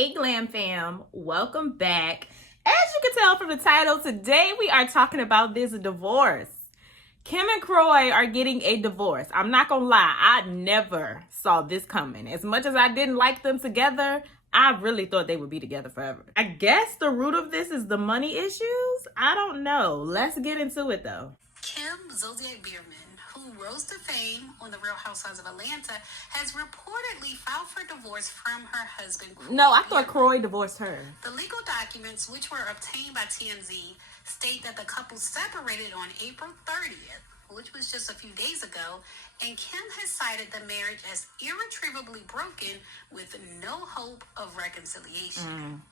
Hey Glam Fam, welcome back. As you can tell from the title, today we are talking about this divorce. Kim and Kroy are getting a divorce. I'm not gonna lie, I never saw this coming. As much as I didn't like them together, I really thought they would be together forever. I guess the root of this is the money issues? I don't know. Let's get into it though. Kim Zolciak Bierman, who rose to fame on The Real Housewives of Atlanta, has reportedly filed for divorce from her husband, Kroy. No, I thought Kroy divorced her. The legal documents, which were obtained by TMZ, state that the couple separated on April 30th, which was just a few days ago, and Kim has cited the marriage as irretrievably broken with no hope of reconciliation.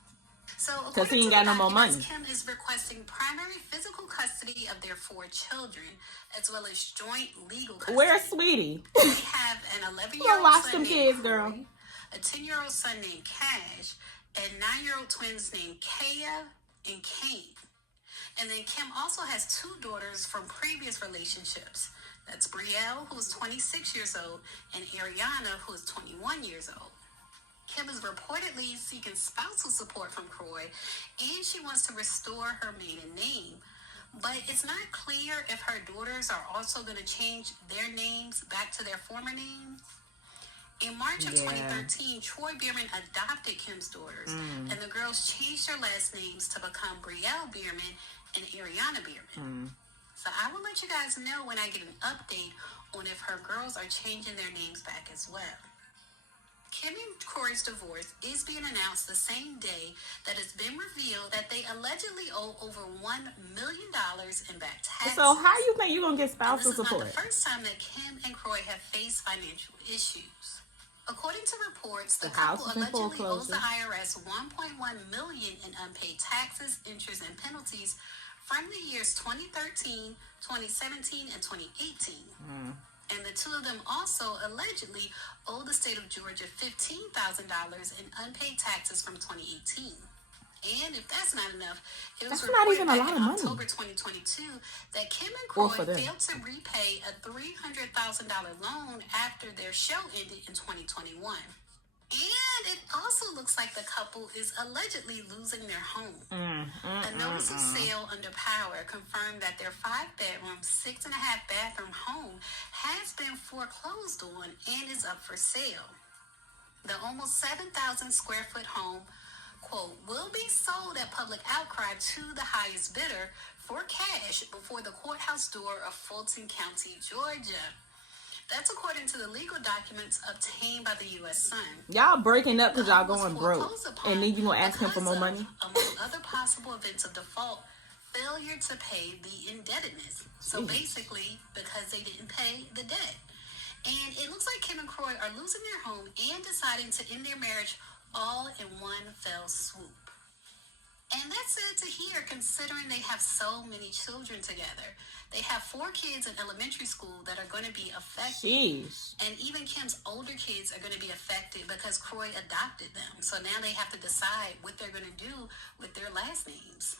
So, Because he ain't got no more money. Kim is requesting primary physical custody of their 4 children, as well as joint legal custody. Where's Sweetie? They have an 11-year-old son named kids, girl. Kroy, a 10-year-old son named Cash, and 9-year-old twins named Kaya and Kane. And then Kim also has 2 daughters from previous relationships. That's Brielle, who is 26 years old, and Ariana, who is 21 years old. Kim is reportedly seeking spousal support from Kroy, and she wants to restore her maiden name. But it's not clear if her daughters are also going to change their names back to their former names. In March of 2013, Kroy Bierman adopted Kim's daughters, and the girls changed their last names to become Brielle Bierman and Ariana Bierman. So I will let you guys know when I get an update on if her girls are changing their names back as well. Kim and Kroy's divorce is being announced the same day that it's been revealed that they allegedly owe over $1 million in back taxes. So how you think you're going to get spousal support? support? This is not the first time that Kim and Kroy have faced financial issues. According to reports, the couple allegedly owes the IRS $1.1 million in unpaid taxes, interest, and penalties from the years 2013, 2017, and 2018. And the 2 of them also allegedly owe the state of Georgia $15,000 in unpaid taxes from 2018. And if that's not enough, it was reported back in October 2022 that Kim and Kroy failed to repay a $300,000 loan after their show ended in 2021. And it also looks like the couple is allegedly losing their home. A notice of sale under power confirmed that their 5-bedroom, 6.5-bathroom home has been foreclosed on and is up for sale. The almost 7,000 square foot home, quote, will be sold at public outcry to the highest bidder for cash before the courthouse door of Fulton County, Georgia. That's according to the legal documents obtained by the U.S. Sun. Y'all breaking up because y'all going broke. And then you going to ask him for more money? Among other possible events of default, failure to pay the indebtedness. So basically, because they didn't pay the debt. And it looks like Kim and Kroy are losing their home and deciding to end their marriage all in one fell swoop. And that's sad to hear, considering they have so many children together. They have 4 kids in elementary school that are going to be affected. And even Kim's older kids are going to be affected because Kroy adopted them. So now they have to decide what they're going to do with their last names.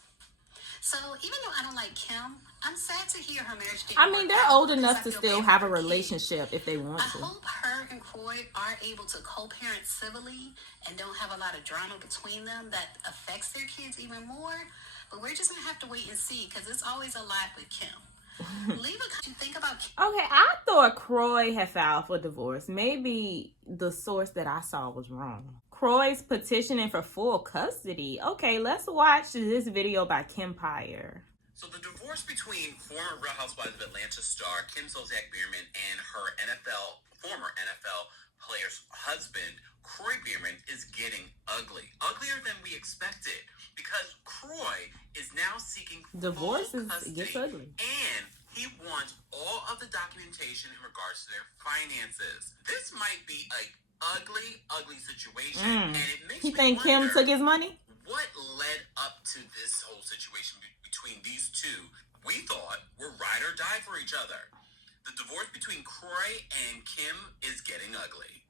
So even though I don't like Kim, I'm sad to hear her marriage didn't work they're out old enough to still have a relationship if they want to. I hope her and Kroy are able to co-parent civilly and don't have a lot of drama between them that affects their kids even more. But we're just going to have to wait and see because it's always a lot with Kim. Leave a comment you think about Kim. Okay, I thought Kroy had filed for divorce. Maybe the source that I saw was wrong. Kroy's petitioning for full custody. Okay, let's watch this video by Kempire. So the divorce between former Real Housewives of Atlanta star Kim Zolciak Bierman and her former NFL player's husband, Kroy Bierman, is getting ugly. Uglier than we expected because Kroy is now seeking divorce full custody. Gets ugly. And he wants all of the documentation in regards to their finances. This might be a ugly situation. And it makes me think Kim took his money? What led up to this whole situation between these 2 we thought were ride or die for each other. The divorce between Kroy and Kim is getting ugly.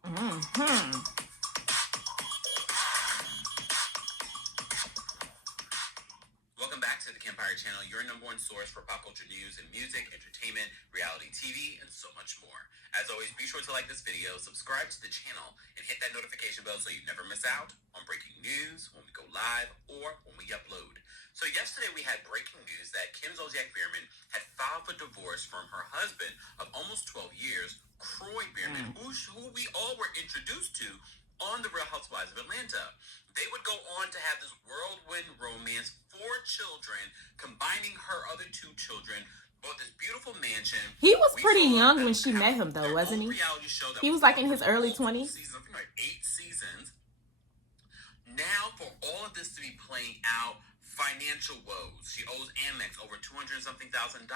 Welcome back to the Kempire channel, your #1 source for pop culture news and music, entertainment, reality TV, and so much more. As always, be sure to like this video, subscribe to the channel, and hit that notification bell so you never miss out on breaking news when we go live or when we upload. So yesterday we had breaking news that Kim Zolciak-Biermann had filed for divorce from her husband of almost 12 years, Kroy Biermann, who we all were introduced to on The Real Housewives of Atlanta. They would go on to have this whirlwind romance, 4 children, combining her other 2 children, bought this beautiful mansion. He was pretty young when she met him, though, wasn't he? He was like in his early 20s. I think like 8 seasons. Now, for all of this to be playing out, financial woes. She owes Amex over $200-something thousand.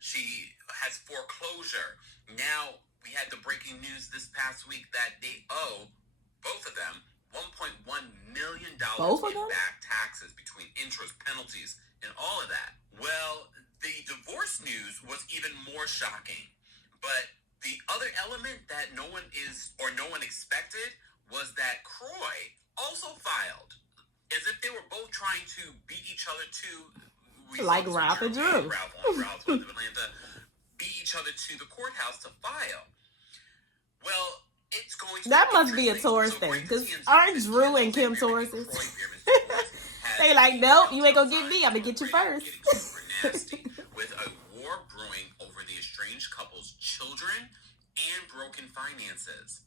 She has foreclosure. Now, we had the breaking news this past week that they owe, both of them, $1.1 million in back taxes between interest, penalties, and all of that. Well, the divorce news was even more shocking. But the other element that no one expected was that Kroy also filed, as if they were both trying to beat each other to, like Ralph and Drew. Ralph of Atlanta, beat each other to the courthouse to file. Well, it's going to that must be a Taurus thing, because aren't Drew and Kim Tauruses? They like, nope, you ain't gonna get me, I'm gonna get you first. Super nasty, with a war brewing over the estranged couple's children and broken finances.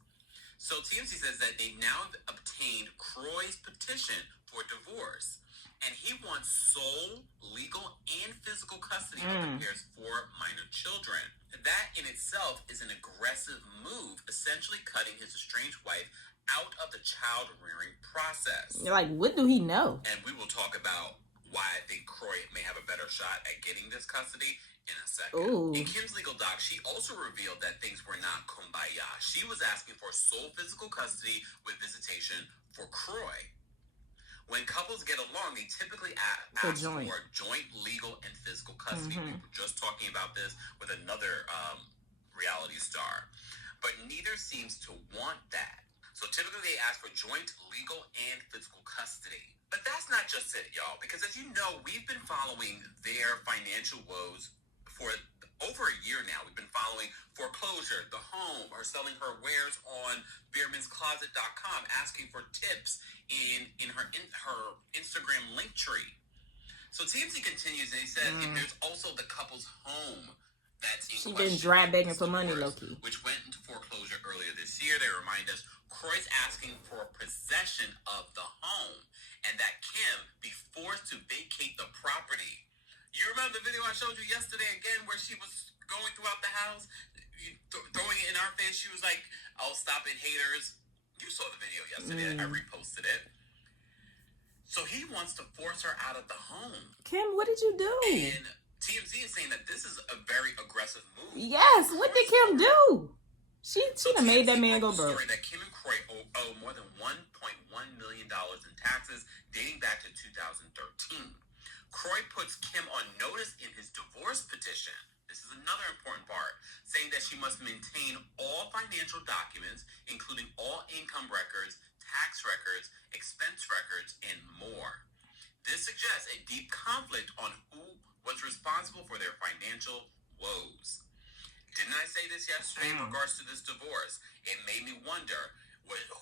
So TMZ says that they've now obtained Kroy's petition for divorce, and he wants sole legal and physical custody of the pair's 4 minor children. That in itself is an aggressive move, essentially cutting his estranged wife out of the child-rearing process. You're like, what do he know? And we will talk about why I think Kroy may have a better shot at getting this custody in a second. Ooh. In Kim's legal doc, she also revealed that things were not kumbaya. She was asking for sole physical custody with visitation for Kroy. When couples get along, they typically ask for joint legal and physical custody. We were just talking about this with another reality star. But neither seems to want that. So typically they ask for joint legal and physical custody. But that's not just it, y'all. Because as you know, we've been following their financial woes for over a year now. We've been following foreclosure, the home, her selling her wares on Beerman'sCloset.com, asking for tips in her Instagram link tree. So TMZ continues, and he says there's also the couple's home that's in question. She been dry begging for money, low-key. Which went into foreclosure earlier this year. They remind us Kroy's asking for possession of the home, and that Kim be forced to vacate the property. You remember the video I showed you yesterday again, where she was going throughout the house, throwing it in our face? She was like, "Oh, stop it, haters." You saw the video yesterday. I reposted it. So he wants to force her out of the home. Kim, what did you do? And TMZ is saying that this is a very aggressive move. Yes, what did Kim do? She done made that man go broke. Story that Kim and Kroy owe more than $1.1 million in taxes dating back to 2013. Kroy puts Kim on notice in his divorce petition. This is another important part, saying that she must maintain all financial documents, including all income records, tax records, expense records, and more. This suggests a deep conflict on who was responsible for their financial woes. Didn't I say this yesterday in regards to this divorce? It made me wonder,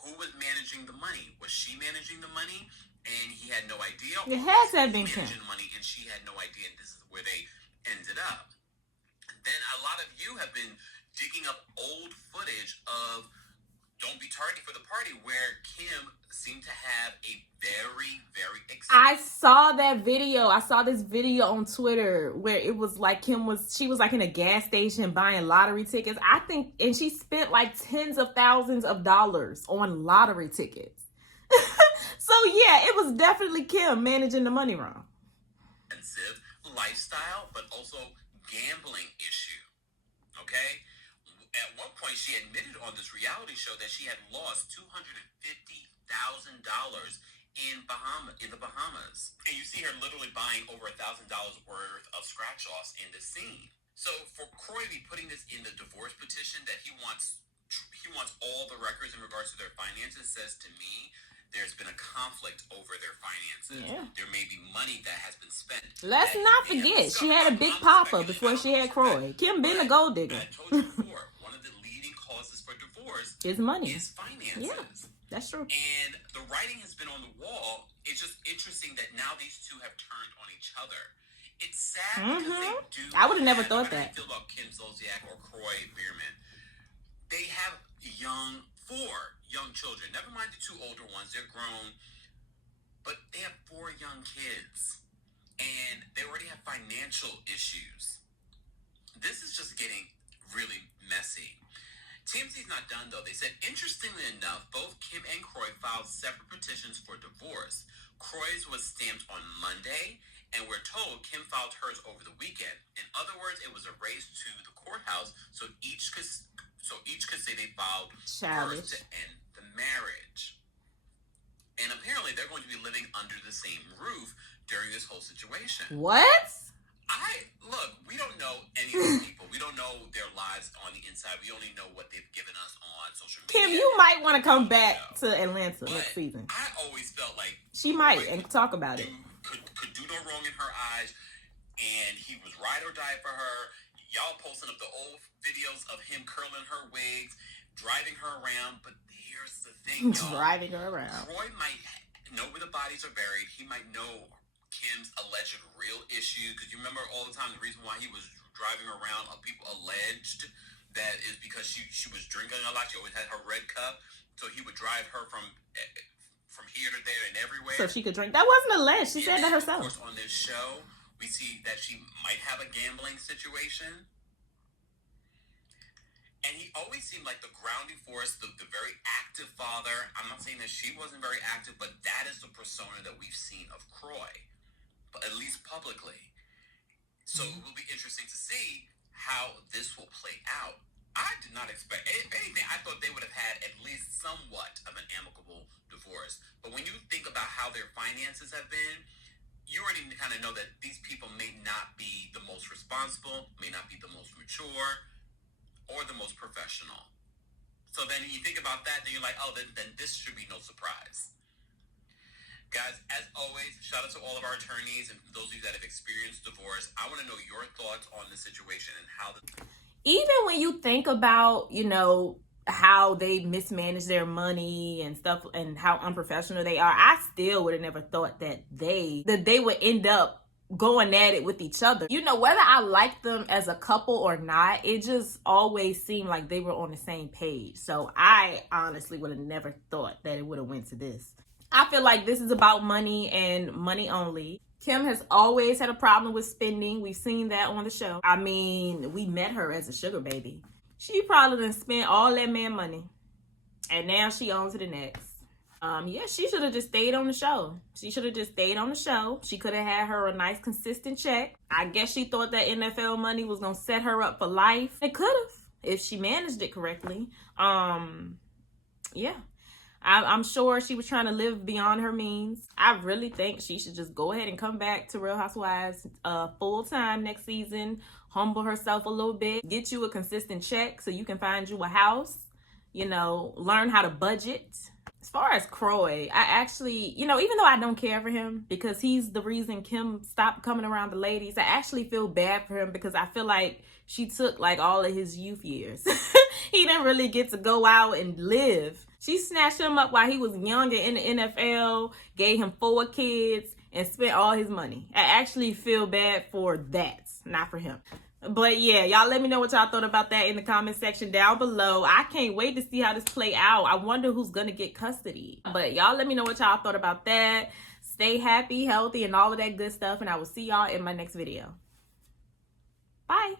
who was managing the money? Was she managing the money and he had no idea? It has to have been managing money and she had no idea, and this is where they ended up. Then a lot of you have been digging up old footage of Don't Be Tardy for the Party, where Kim seemed to have a very, very I saw that video. I saw this video on Twitter where it was like she was like in a gas station buying lottery tickets. I think, and she spent like tens of thousands of dollars on lottery tickets. So yeah, it was definitely Kim managing the money wrong. Expensive lifestyle, but also gambling issue. Okay? At one point, she admitted on this reality show that she had lost $250,000 in the Bahamas. And you see her literally buying over $1,000 worth of scratch-offs in the scene. So for Kroy to be putting this in the divorce petition that he wants all the records in regards to their finances, says to me there's been a conflict over their finances. Yeah. There may be money that has been spent. Let's not forget, she had a big papa before she had Kroy. Kim been a gold digger. I told you before, one of the leading causes for divorce is money. Is finances. Yeah, that's true. And the writing has been on the wall. It's just interesting that now these two have turned on each other. It's sad because they do. I would have never thought that. How you feel about Kim Zolciak or Kroy Biermann? They have four young children. Never mind the two older ones; they're grown. But they have 4 young kids, and they already have financial issues. This is just getting really messy. TMZ's not done, though. They said, interestingly enough, both Kim and Kroy filed separate petitions for divorce. Kroy's was stamped on Monday, and we're told Kim filed hers over the weekend. In other words, it was a race to the courthouse, so each could say they filed first to end the marriage. And apparently, they're going to be living under the same roof during this whole situation. What? Look, we don't know any of these people. We don't know their lives on the inside. We only know what they've given us on social media. Kim, you might want to come back to Atlanta next season. I always felt like she might and talk about it. Could do no wrong in her eyes, and he was ride or die for her. Y'all posting up the old videos of him curling her wigs, driving her around. But here's the thing, y'all. Driving her around. Kroy might know where the bodies are buried. He might know Kim's alleged real issue, because you remember all the time the reason why he was driving around, people alleged that is because she was drinking a lot. She always had her red cup, so he would drive her from here to there and everywhere so she could drink. That wasn't alleged. She said that herself. Of course, on this show we see that she might have a gambling situation, and he always seemed like the grounding force, the very active father. I'm not saying that she wasn't very active, but that is the persona that we've seen of Kroy, but at least publicly. So it will be interesting to see how this will play out. I did not expect, if anything, I thought they would have had at least somewhat of an amicable divorce. But when you think about how their finances have been, you already kind of know that these people may not be the most responsible, may not be the most mature, or the most professional. So then you think about that, then you're like, oh, then this should be no surprise. Guys, as always, shout out to all of our attorneys and those of you that have experienced divorce. I want to know your thoughts on the situation and how even when you think about, how they mismanage their money and stuff and how unprofessional they are, I still would have never thought that they would end up going at it with each other. Whether I liked them as a couple or not, it just always seemed like they were on the same page. So I honestly would have never thought that it would have went to this. I feel like this is about money and money only. Kim has always had a problem with spending. We've seen that on the show. I mean, we met her as a sugar baby. She probably done spent all that man money. And now she on to the next. She should have just stayed on the show. She could have had her a nice consistent check. I guess she thought that NFL money was going to set her up for life. It could have, if she managed it correctly. I'm sure she was trying to live beyond her means. I really think she should just go ahead and come back to Real Housewives full time next season. Humble herself a little bit. Get you a consistent check so you can find you a house. Learn how to budget. As far as Kroy, I actually, even though I don't care for him because he's the reason Kim stopped coming around the ladies, I actually feel bad for him because I feel like she took all of his youth years. He didn't really get to go out and live. She snatched him up while he was younger in the NFL, gave him 4 kids, and spent all his money. I actually feel bad for that, not for him. But yeah, y'all let me know what y'all thought about that in the comment section down below. I can't wait to see how this play out. I wonder who's gonna get custody. But y'all let me know what y'all thought about that. Stay happy, healthy, and all of that good stuff. And I will see y'all in my next video. Bye.